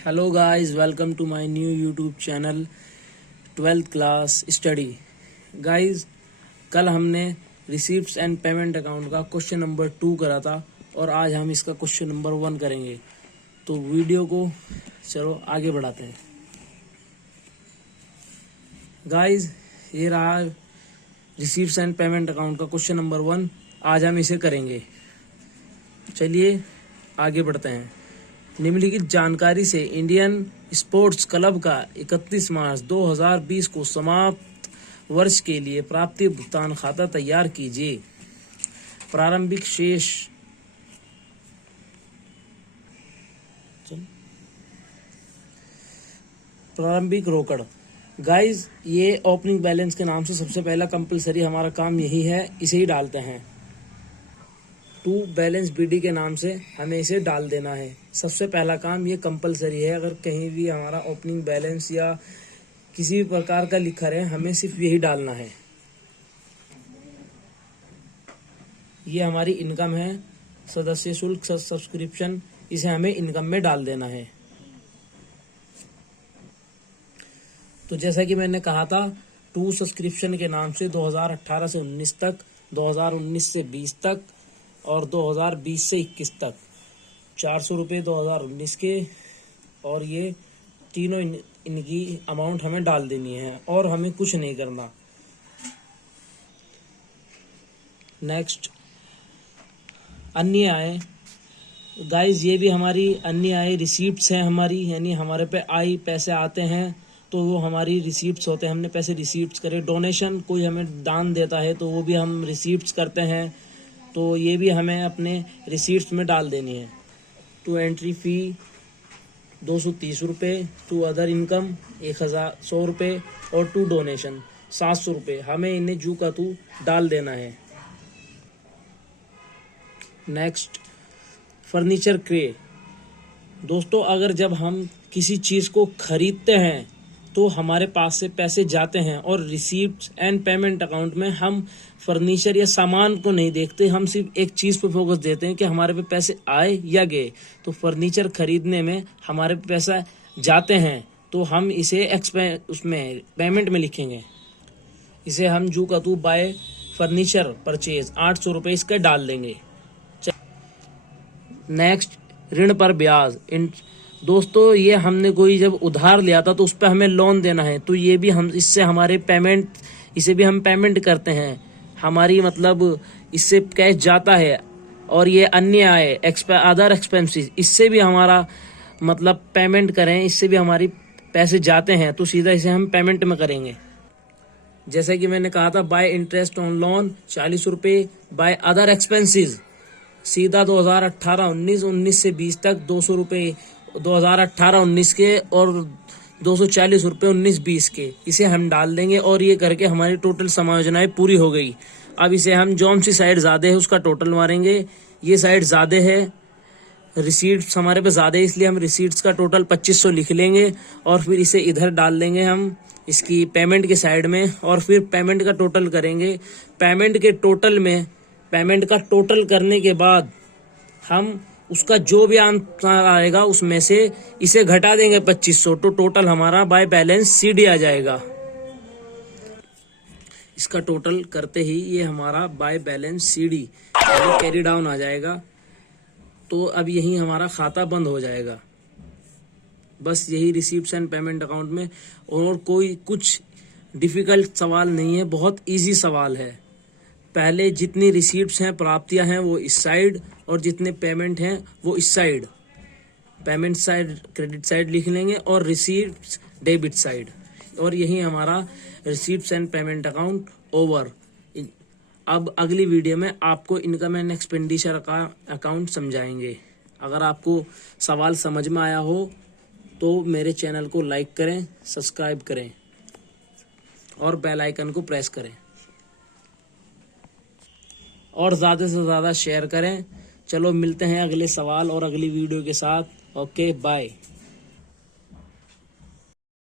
Hello guys, welcome to my new YouTube channel 12th class study. Guys, कल हमने receipts and payment account का question number 2 करा था और आज हम इसका क्वेश्चन नंबर 1 करेंगे। तो वीडियो को चलो आगे बढ़ाते हैं। गाइस, ये रहा रिसीप्ट्स एंड पेमेंट अकाउंट का क्वेश्चन नंबर 1। आज हम इसे करेंगे। चलिए आगे बढ़ते हैं। निम्नलिखित जानकारी से इंडियन स्पोर्ट्स क्लब का 31 मार्च 2020 को समाप्त वर्ष के लिए प्राप्ति भुगतान खाता तैयार कीजिए। प्रारंभिक शेष प्रारंभिक रोकड़। गाइस, ये ओपनिंग बैलेंस के नाम से सबसे पहला कंपलसरी हमारा काम यही है, इसे ही डालते हैं। टू बैलेंस बीडी के नाम से हमें इसे डाल देना है। सबसे पहला काम ये कंपलसरी है। अगर कहीं भी हमारा ओपनिंग बैलेंस या किसी भी प्रकार का लिखा रहे, हमें सिर्फ यही डालना है। ये हमारी इनकम है, सदस्य शुल्क सब्सक्रिप्शन, इसे हमें इनकम में डाल देना है। तो जैसा कि मैंने कहा था, टू सब्सक्रिप्शन के नाम से 2018 से 19 तक, 2019 से 20 तक और 2020 से 21 तक 400 रुपये 2019 के, और ये तीनों इनकी अमाउंट हमें डाल देनी है और हमें कुछ नहीं करना। नेक्स्ट, अन्य आय। गाइस, ये भी हमारी अन्य आय रिसीप्ट्स हैं हमारी, यानी हमारे पे पैसे आते हैं तो वो हमारी रिसीप्ट्स होते हैं। हमने पैसे रिसीप्ट्स करे। डोनेशन, कोई हमें दान देता है तो वो भी हम रिसीप्ट्स करते हैं, तो ये भी हमें अपने रिसीट्स में डाल देनी है। टू एंट्री फी 230 रुपये, टू अदर इनकम 100 रुपये और टू डोनेशन 700 रुपये। हमें इन्हें जू का तू डाल देना है। नेक्स्ट, फर्नीचर क्रय। दोस्तों, अगर जब हम किसी चीज़ को खरीदते हैं तो हमारे पास से पैसे जाते हैं और रिसीप्ट एंड पेमेंट अकाउंट में हम फर्नीचर या सामान को नहीं देखते, हम सिर्फ एक चीज़ पे फोकस देते हैं कि हमारे पे पैसे आए या गए। तो फर्नीचर खरीदने में हमारे पे पैसा जाते हैं तो हम इसे उसमें पेमेंट में लिखेंगे। इसे हम जू का तू बाय फर्नीचर परचेज 800 रुपये इसके डाल देंगे। नेक्स्ट, ऋण पर ब्याज। दोस्तों, ये हमने कोई जब उधार लिया था तो उस पर हमें लोन देना है, तो ये भी हम इससे हमारे पेमेंट, इसे भी हम पेमेंट करते हैं। हमारी मतलब इससे कैश जाता है। और ये अन्य आय अदर एक्सपेंसेस, इससे भी हमारा मतलब पेमेंट करें, इससे भी हमारी पैसे जाते हैं तो सीधा इसे हम पेमेंट में करेंगे। जैसे कि मैंने कहा था, बाय इंटरेस्ट ऑन लोन 40 रुपये, बाय अदर एक्सपेंसेस सीधा 2018-19, 19 से 20 तक 200 रुपये 2018-19 के और 240 रुपये 19-20 के, इसे हम डाल देंगे। और ये करके हमारी टोटल समायोजनाएं पूरी हो गई। अब इसे हम जौन सी साइड ज़्यादा है उसका टोटल मारेंगे। ये साइड ज़्यादा है, रिसीट्स हमारे पे ज़्यादा है, इसलिए हम रिसीट्स का टोटल 2500 लिख लेंगे और फिर इसे इधर डाल देंगे हम इसकी पेमेंट के साइड में, और फिर पेमेंट का टोटल करेंगे। पेमेंट का टोटल करने के बाद हम उसका जो भी आंसर आएगा उसमें से इसे घटा देंगे 2500, तो टोटल हमारा बाय बैलेंस सीडी आ जाएगा। इसका टोटल करते ही ये हमारा by balance CD carry down आ जाएगा। तो अब यही हमारा खाता बंद हो जाएगा। बस यही रिसीप्ट्स एंड पेमेंट अकाउंट में, और कोई कुछ डिफिकल्ट सवाल नहीं है, बहुत इजी सवाल है। पहले जितनी रिसीप्ट्स हैं, प्राप्तियां हैं, वो इस साइड, और जितने पेमेंट हैं वो इस side. Payment side credit side लिख लेंगे और रिसीप्ट्स डेबिट साइड, और यही हमारा receipts and payment account over. अब अगली वीडियो में आपको इनकम एंड एक्सपेंडिचर का अकाउंट समझाएंगे। अगर आपको सवाल समझ में आया हो तो मेरे चैनल को लाइक करें, सब्सक्राइब करें और बेल आइकन को प्रेस करें और ज़्यादा से ज़्यादा शेयर करें। चलो मिलते हैं अगले सवाल और अगली वीडियो के साथ। Okay, bye.